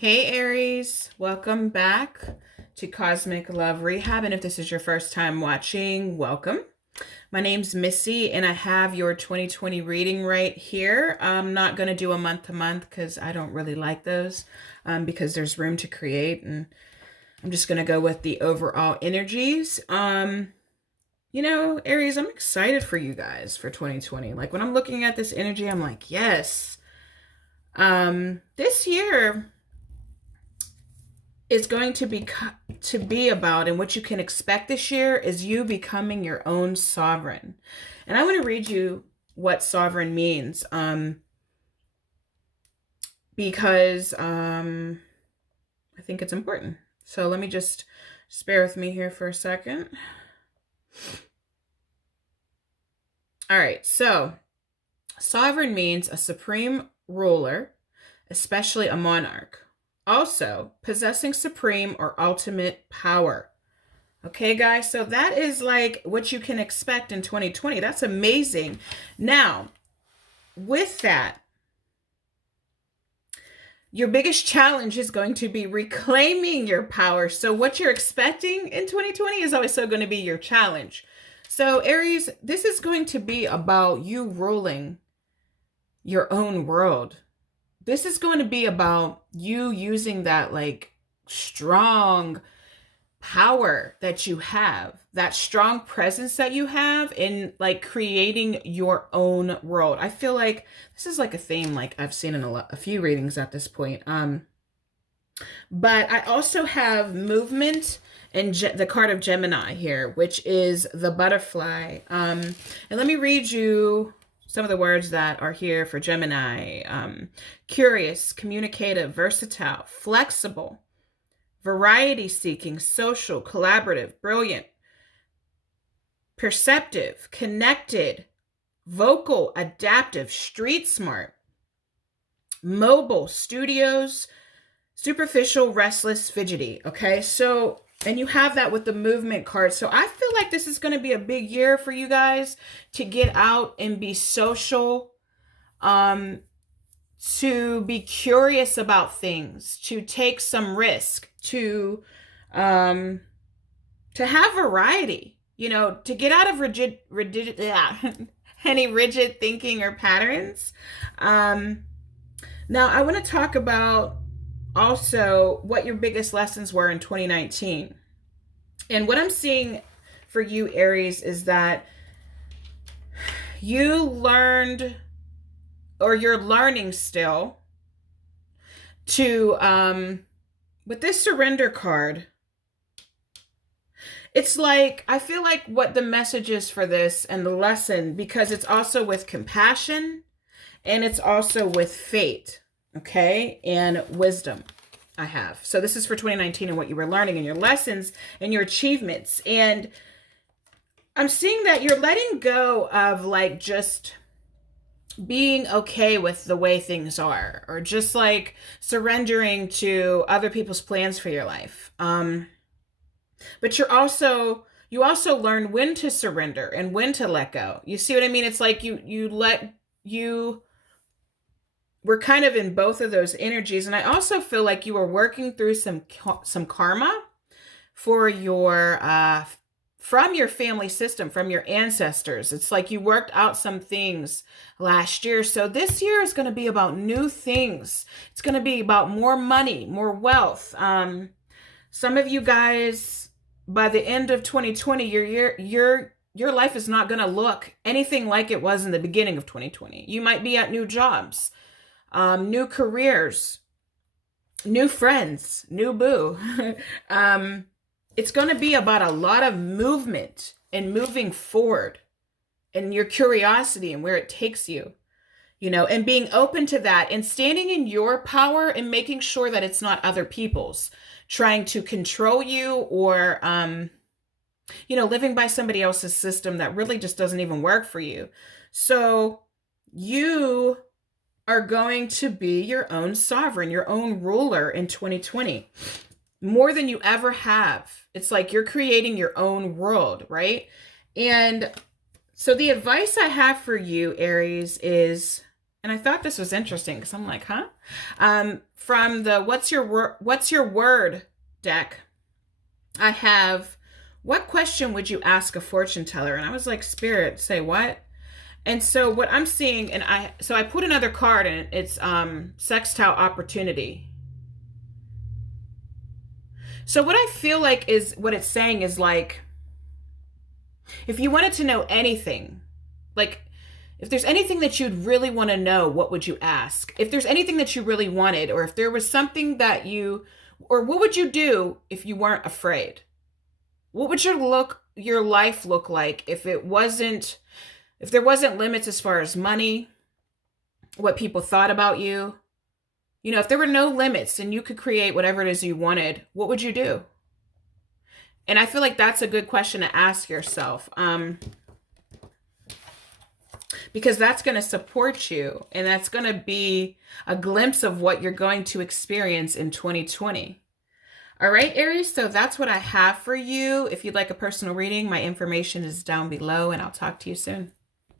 Hey Aries, welcome back to Cosmic Love Rehab. And if this is your first time watching, welcome. My name's Missy and I have your 2020 reading right here. I'm not going to do a month to month because I don't really like those because there's room to create, and I'm just going to go with the overall energies. Aries, I'm excited for you guys for 2020. Like when I'm looking at this energy, I'm like, yes. This year is going to be about, and what you can expect this year is you becoming your own sovereign. And I want to read you what sovereign means, because I think it's important. So let me just bear with me here for a second. All right, so sovereign means a supreme ruler, especially a monarch. Also, possessing supreme or ultimate power. Okay, guys, so that is like what you can expect in 2020. That's amazing. Now, with that, your biggest challenge is going to be reclaiming your power. So what you're expecting in 2020 is also going to be your challenge. So Aries, this is going to be about you ruling your own world. This is going to be about you using that like strong power that you have, that strong presence that you have in like creating your own world. I feel like this is like a theme like I've seen in a few readings at this point. But I also have movement and the card of Gemini here, which is the butterfly. And let me read you some of the words that are here for Gemini. Curious, communicative, versatile, flexible, variety-seeking, social, collaborative, brilliant, perceptive, connected, vocal, adaptive, street smart, mobile, studios, superficial, restless, fidgety. Okay, so and you have that with the movement card. So I feel like this is going to be a big year for you guys to get out and be social, to be curious about things, to take some risk, to have variety, to get out of any rigid thinking or patterns. Now I want to talk about also what your biggest lessons were in 2019. And what I'm seeing for you, Aries, is that you learned, or you're learning still, to with this surrender card, it's like I feel like what the message is for this and the lesson, because it's also with compassion and it's also with fate, okay, and wisdom. I have. So this is for 2019 and what you were learning and your lessons and your achievements. And I'm seeing that you're letting go of like just being okay with the way things are, or just like surrendering to other people's plans for your life. But you also learn when to surrender and when to let go. You see what I mean? It's like we're kind of in both of those energies. And I also feel like you were working through some karma for your from your family system, from your ancestors. It's like you worked out some things last year. So this year is going to be about new things. It's going to be about more money, more wealth. Some of you guys, by the end of 2020, your life is not going to look anything like it was in the beginning of 2020. You might be at new jobs, new careers, new friends, new boo. It's going to be about a lot of movement and moving forward and your curiosity and where it takes you, and being open to that and standing in your power and making sure that it's not other people's trying to control you, or, living by somebody else's system that really just doesn't even work for you. So you are going to be your own sovereign, your own ruler in 2020, more than you ever have. It's like you're creating your own world, right? And so the advice I have for you, Aries, is, and I thought this was interesting because I'm like, huh? from the what's your word deck, I have, what question would you ask a fortune teller? And I was like, Spirit, say what? And so what I'm seeing, and I put another card in, it's sextile opportunity. So what I feel like is, what it's saying is like, if you wanted to know anything, like if there's anything that you'd really want to know, what would you ask? If there's anything that you really wanted, or if there was something that you, or what would you do if you weren't afraid? What would your life look like if there wasn't limits as far as money, what people thought about you? You know, if there were no limits and you could create whatever it is you wanted, what would you do? And I feel like that's a good question to ask yourself. Because that's going to support you, and that's going to be a glimpse of what you're going to experience in 2020. All right, Aries, so that's what I have for you. If you'd like a personal reading, my information is down below, and I'll talk to you soon.